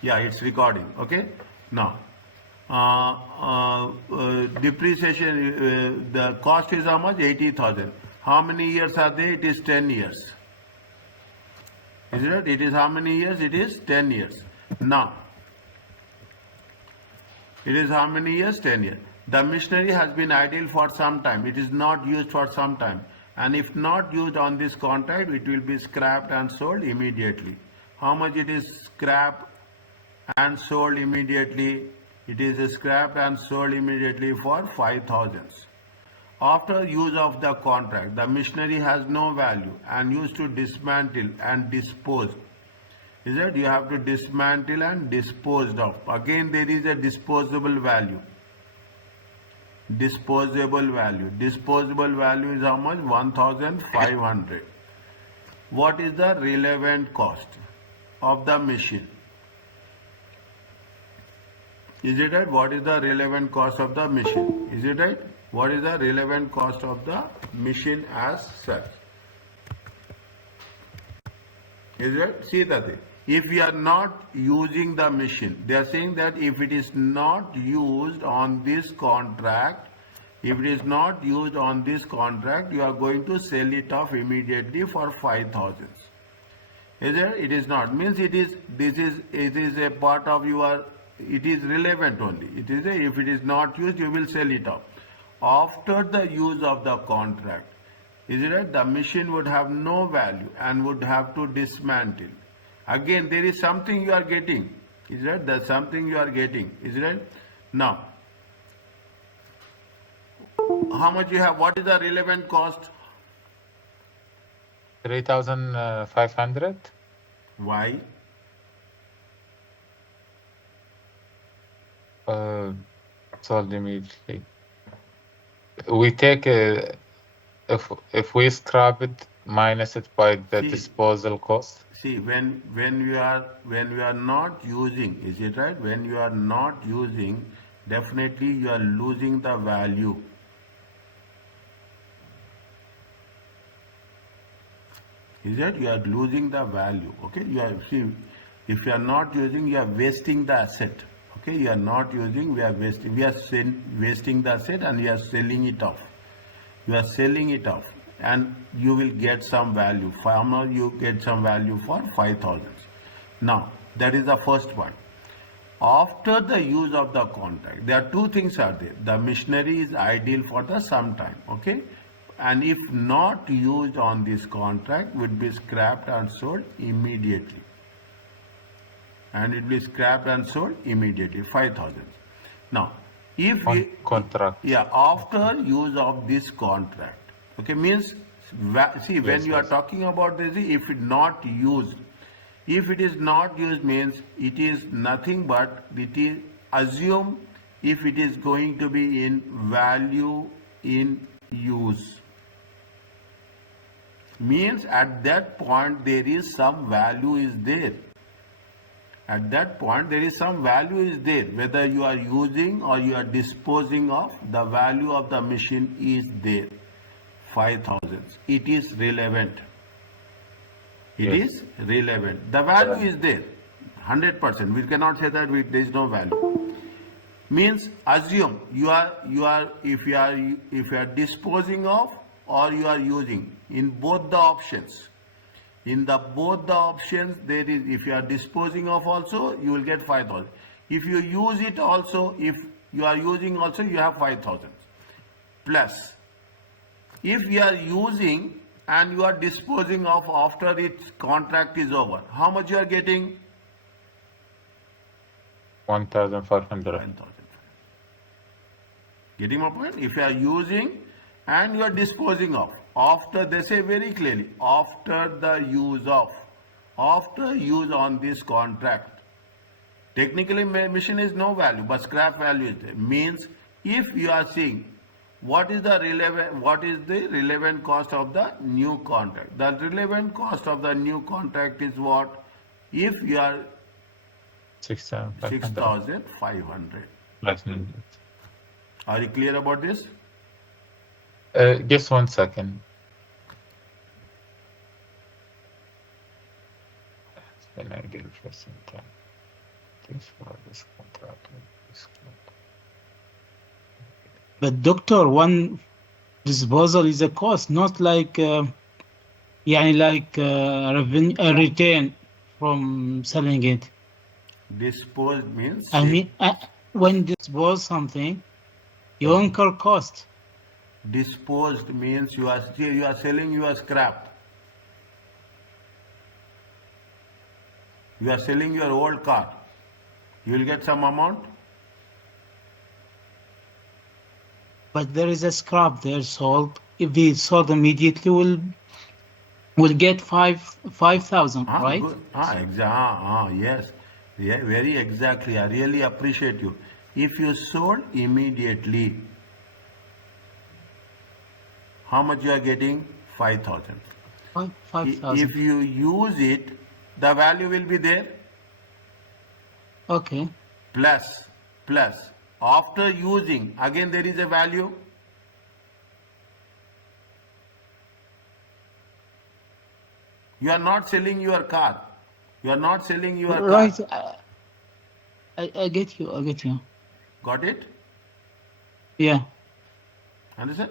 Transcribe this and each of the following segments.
Yeah, it's recording. Okay. Now, depreciation, the cost is how much? 80,000. How many years are there? It is 10 years. Isn't it? It is how many years? It is 10 years. Now, it is how many years? 10 years. The machinery has been idle for some time. It is not used for some time. And if not used on this contract, it will be scrapped and sold immediately. How much it is scrapped and sold immediately? It is scrapped and sold immediately for 5,000. After use of the contract, the machinery has no value and used to dismantle and dispose. Is it? You have to dismantle and dispose of. Again, there is a disposable value. Disposable value. Disposable value is how much? 1,500. What is the relevant cost of the machine? Is it right? What is the relevant cost of the machine? Is it right? What is the relevant cost of the machine as such? Is it? See that if we are not using the machine, they are saying that if it is not used on this contract, if it is not used on this contract, you are going to sell it off immediately for 5,000. Is it? It is not. Means it is. It is a part of your. It is relevant only. It is if it is not used, you will sell it off. After the use of the contract, is it right? The machine would have no value and would have to dismantle. Again, there is something you are getting. Is it right? There's something you are getting. Is it right? Now, how much you have? What is the relevant cost? 3,500. Why? Sold immediately. We take if we scrap it, minus it by the disposal cost. See, when you are not using, is it right? When you are not using, definitely you are losing the value. Is it? You are losing the value. Okay. You are if you are not using, you are wasting the asset. Okay. You are not using, we are wasting. We are wasting the asset and you are selling it off. You are selling it off and you will get some value. Farmer, you get some value for 5,000. Now, that is the first one. After the use of the contract, there are two things are there. The machinery is ideal for the some time, okay? And if not used on this contract, would be scrapped and sold immediately. And it will be scrapped and sold immediately, 5,000. Now, if we, contract, yeah, after use of this contract, okay, means see when you are talking about this, if it not used, if it is not used means it is nothing but it is assume if it is going to be in value in use, means at that point there is some value is there. At that point there is some value is there, whether you are using or you are disposing of, the value of the machine is there, 5,000. It is relevant. It is relevant. The value is there, 100%. We cannot say that there is no value. Means assume you are if you are disposing of or you are using, in both the options. In the both the options, there is, if you are disposing of also, you will get 5,000. If you use it also, if you are using also, you have 5,000. Plus, if you are using and you are disposing of after its contract is over, how much you are getting? 1,500. Getting my point? If you are using and you are disposing of, after, they say very clearly, after the use of, after use on this contract. Technically, machine is no value, but scrap value is there. Means, if you are seeing what is the relevant cost of the new contract. The relevant cost of the new contract is what? If you are 6,500. Are you clear about this? Just 1 second. Then I get it for some time. for this contract. But doctor, one disposal is a cost, not like revenue, return from selling it. Disposed means I mean, when dispose something, you incur cost. disposed means you are selling your scrap. You are selling your old car. You will get some amount. But there is a scrap there sold. If we sold immediately, we'll get 5,000, right? Good. Yes. Yeah, very exactly. I really appreciate you. If you sold immediately, how much you are getting? 5,000. 5,000. If you use it, the value will be there. Okay. Plus, after using, again there is a value. You are not selling your car. You are not selling your Right. car. I get you. I get you. Got it? Yeah. Understand?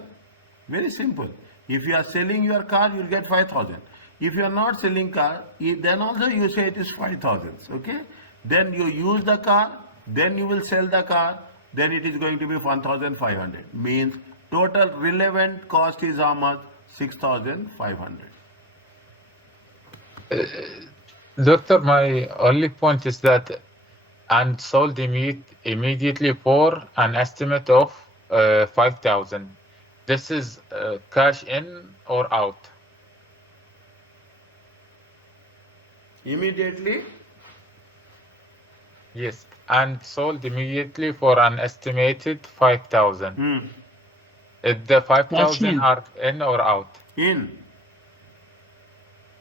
Very simple. If you are selling your car, you will get 5,000. If you are not selling car, then also you say it is 5,000. Okay? Then you use the car, then you will sell the car, then it is going to be 1,500. Means total relevant cost is how much? 6,500. Doctor, my only point is that and sold immediately for an estimate of 5,000. This is cash in or out? Immediately? Yes, and sold immediately for an estimated 5,000. The 5,000 are in or out? In.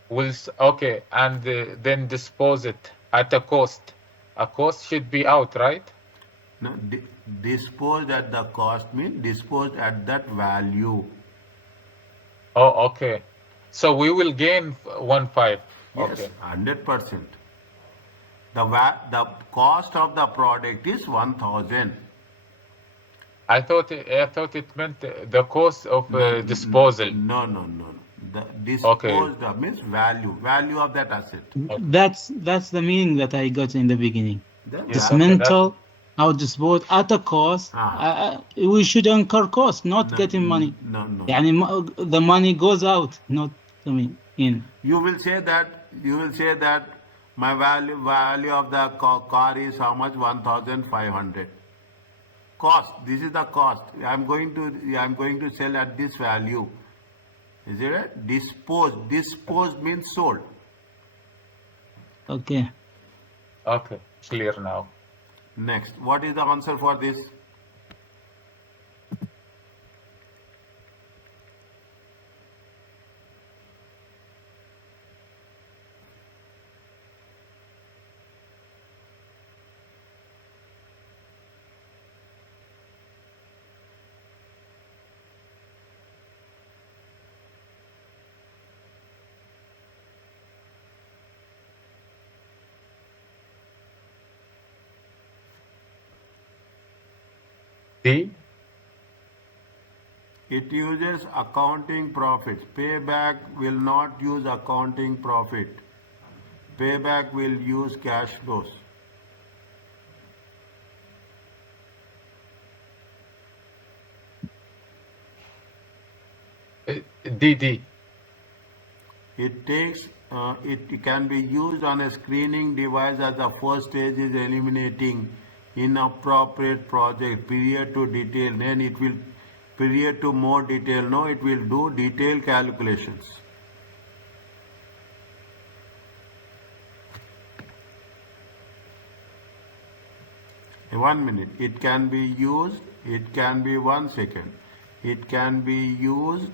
Okay, and then dispose it at a cost. A cost should be out, right? No, disposed at the cost means disposed at that value. Oh, okay. So we will gain 1.5. Yes, Okay. 100%. The cost of the product is 1,000. I thought it meant the cost of disposal. No. The disposed of means value of that asset. That's the meaning that I got in the beginning. Then Dismantle, or dispose at a cost. We should incur cost, not getting money. No. The money goes out, not coming in. You will say that my value of the car is how much? 1,500. Cost. This is the cost. I am going to sell at this value. Is it right? Disposed means sold. Okay. Okay, clear now. Next, what is the answer for this? D? It uses accounting profits. Payback will not use accounting profit. Payback will use cash flows. D. It can be used on a screening device as the first stage is eliminating inappropriate project, period to detail, then it will period to more detail. No, it will do detailed calculations. One minute. It can be used. It can be 1 second. It can be used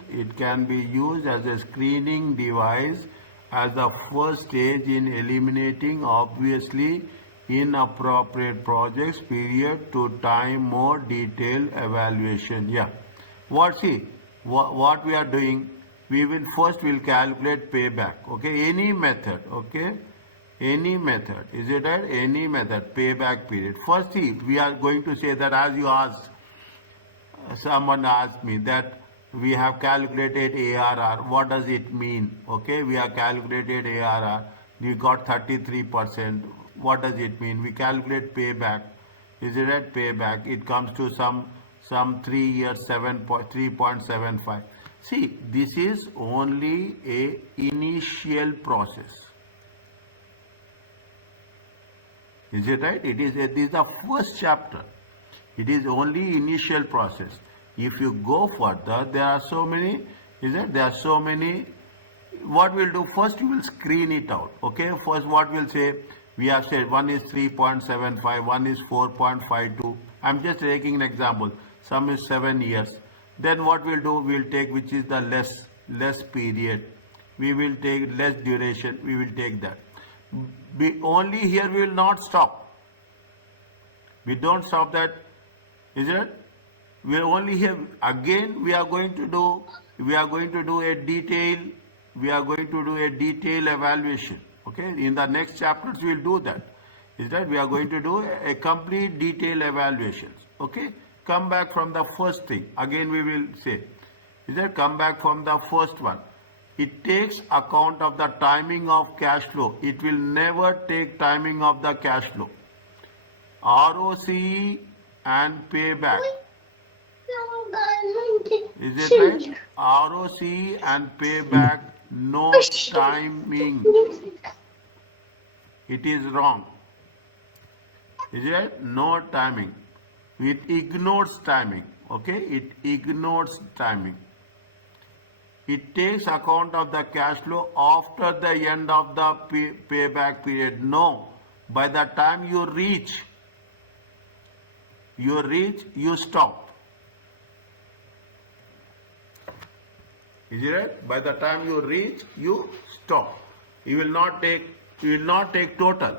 as a screening device as the first stage in eliminating obviously inappropriate projects, period to time more detailed evaluation. Yeah. What we are doing, we will calculate payback. Okay, any method. Okay, Any method, is it right? Any method, payback period. First, see, we are going to say that as you asked, someone asked me that we have calculated ARR. What does it mean? Okay, we have calculated ARR. We got 33%. What does it mean? We calculate payback. Is it right? Payback. It comes to some 3 years, 3.75. See, this is only a initial process. Is it right? This is the first chapter. It is only initial process. If you go further, there are so many, there are so many. What we'll do first, we will screen it out. Okay, first what we'll say, we have said one is 3.75, one is 4.52. I'm just taking an example. Some is 7 years. Then what we'll do, we'll take which is the less period. We will take less duration. We will take that. Only here we will not stop. We don't stop that. Is it? We are only here. Again, we are going to do a detail evaluation. Okay. In the next chapters, we will do that. Is that we are going to do a complete detail evaluations. Okay. Come back from the first thing. Again, we will say. Is that come back from the first one. It takes account of the timing of cash flow. It will never take timing of the cash flow. ROCE and payback. Is it right? ROCE and payback, no timing. It is wrong. Is it? No timing. It ignores timing. Okay? It ignores timing. It takes account of the cash flow after the end of the payback period. No. By the time you reach, you stop. Is it right? By the time you reach, you stop. You will not take total.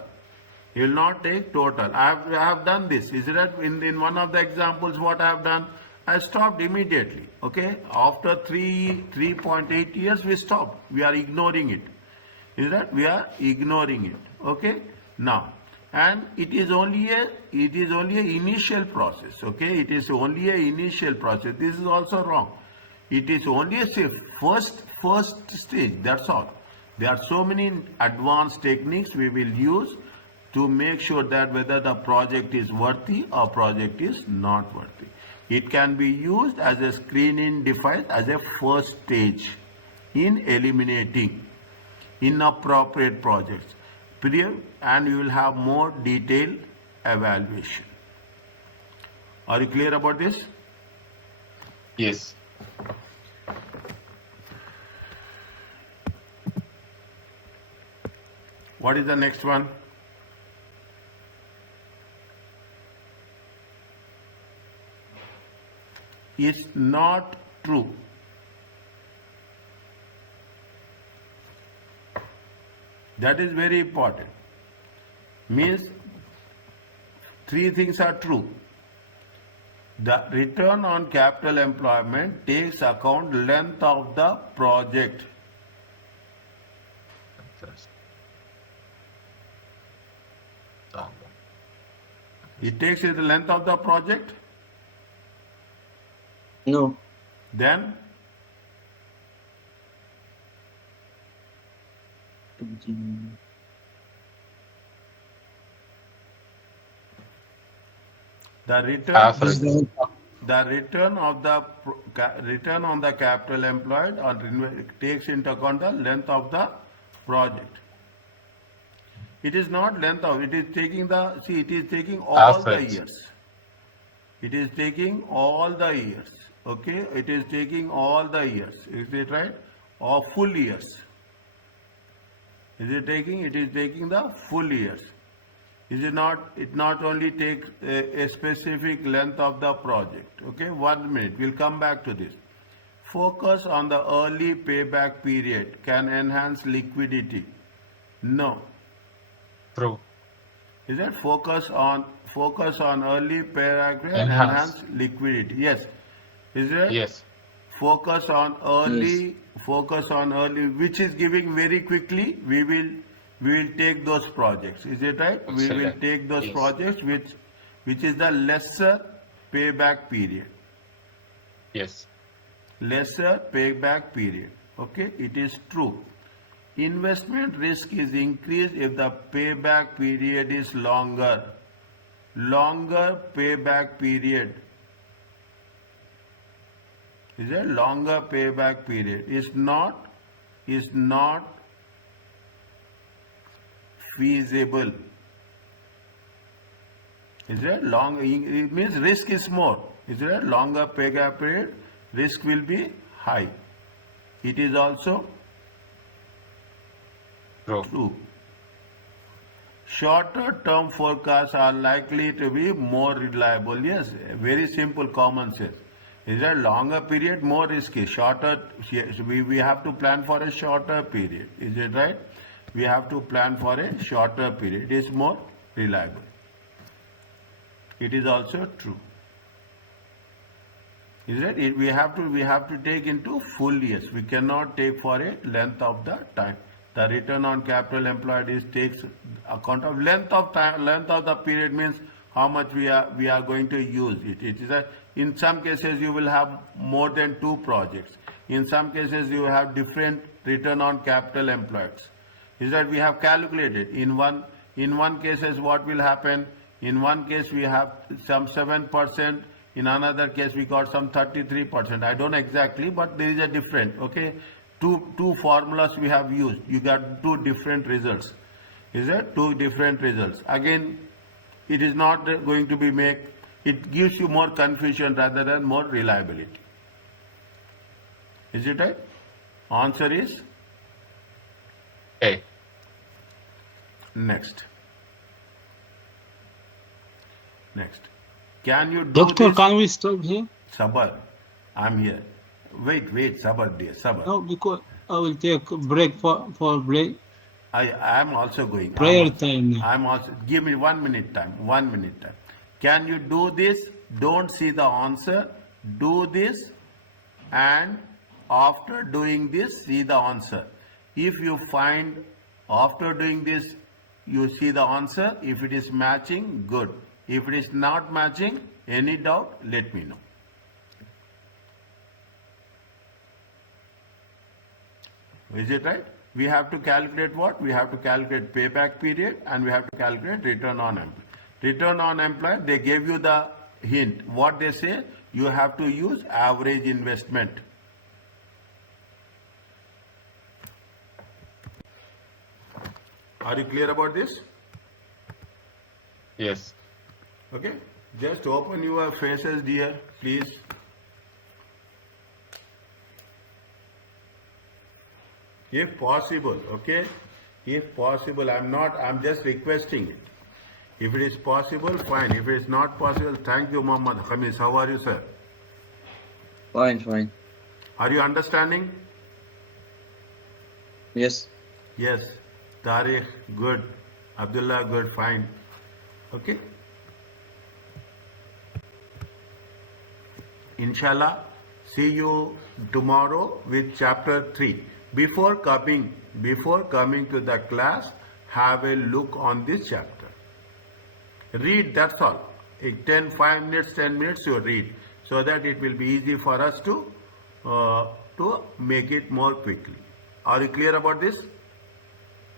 You will not take total. I have done this. Is it right? In one of the examples, what I have done, I stopped immediately. Okay. After 3.8 years, we stopped. We are ignoring it. Is that? We are ignoring it. Okay. Now, and it is only a initial process. Okay. It is only a initial process. This is also wrong. It is only a first stage. That's all. There are so many advanced techniques we will use to make sure that whether the project is worthy or project is not worthy. It can be used as a screening device as a first stage in eliminating inappropriate projects. And you will have more detailed evaluation. Are you clear about this? Yes. What is the next one? Is not true. That is very important. Means 3 things are true. The return on capital employment takes account length of the project. It takes the length of the project. No. Then the return on the capital employed takes into account the length of the project. It is not length of, it is taking all the years. It is taking all the years. Okay, it is taking all the years. Is it right? Or full years. Is it taking? It is taking the full years. Is it not? It not only takes a specific length of the project. Okay, 1 minute. We'll come back to this. Focus on the early payback period can enhance liquidity. No. True. Is that focus on early payback period and enhance liquidity? Yes. Is it? Yes. Focus on early, which is giving very quickly. We will we will take those projects. Is it right? We will Excellent. take those Yes. projects which is the lesser payback period. Yes. Lesser payback period. Okay, it is true. Investment risk is increased if the payback period is longer. Longer payback period. Is a longer payback period. Is not feasible. Is it long? It means risk is more. Is it longer payback period? Risk will be high. It is also True. true. Shorter term forecasts are likely to be more reliable. Yes, very simple common sense. Is a longer period more risky? Shorter, we have to plan for a shorter period. Is it right? We have to plan for a shorter period. It is more reliable. It is also true. Is it? We have to take into full years. We cannot take for a length of the time. The return on capital employed takes account of length of time. Length of the period means how much we are going to use it. It is in some cases you will have more than 2 projects. In some cases you have different return on capital employed. Is that we have calculated in one cases what will happen. In one case we have some 7%. In another case we got some 33%. I don't know exactly, but there is a different. Okay, two formulas we have used. You got 2 different results. Is it 2 different results? Again, it is not going to be it gives you more confusion rather than more reliability. Is it right? Answer is A. Next. Can you do Doctor, this? can we stop here? Sabar, I'm here. Wait, Sabar dear, Sabar. No, because I will take a break for break. I am also going. Prayer time now. I'm also. Give me 1 minute time. 1 minute time. Can you do this? Don't see the answer. Do this, and after doing this, see the answer. If you find after doing this, you see the answer. If it is matching, good. If it is not matching, any doubt, let me know. Is it right? We have to calculate what? We have to calculate payback period and we have to calculate return on employed. Return on employed, they gave you the hint. What they say? You have to use average investment. Are you clear about this? Yes. Okay. Just open your faces, dear, please. If possible, okay? If possible, I'm just requesting it. If it is possible, fine. If it is not possible, thank you, Muhammad Khamis. How are you, sir? Fine. Are you understanding? Yes. Yes. Tariq, good. Abdullah, good, fine. Okay? Inshallah, see you tomorrow with chapter 3. Before coming to the class, have a look on this chapter. Read, that's all. 5 minutes, 10 minutes you read, so that it will be easy for us to make it more quickly. Are you clear about this?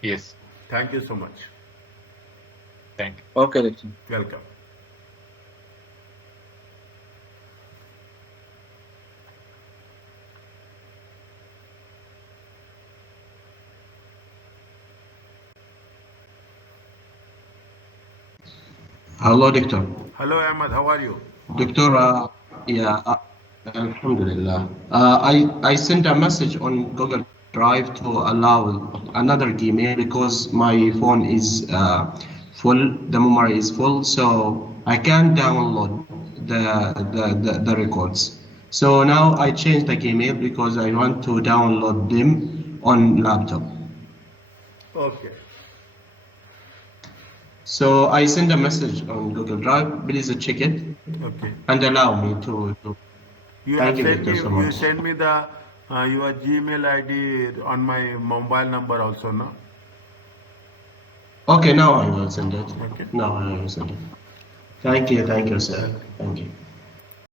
Yes. Thank you so much. Thank you. Okay, Doctor. Welcome. Hello, Doctor. Hello, Ahmed. How are you? Doctor, Alhamdulillah. I sent a message on Google Drive to allow another Gmail because my phone is full, the memory is full, so I can't download the records. So now I changed the Gmail because I want to download them on laptop. Okay. So I send a message on Google Drive. Please check it Okay. and allow me to. You Thank have you, sent Doctor, me. so You much. send me your Gmail ID on my mobile number also, no? Okay, now I will send it. Okay. Now I will send it. Thank you, sir. Thank you.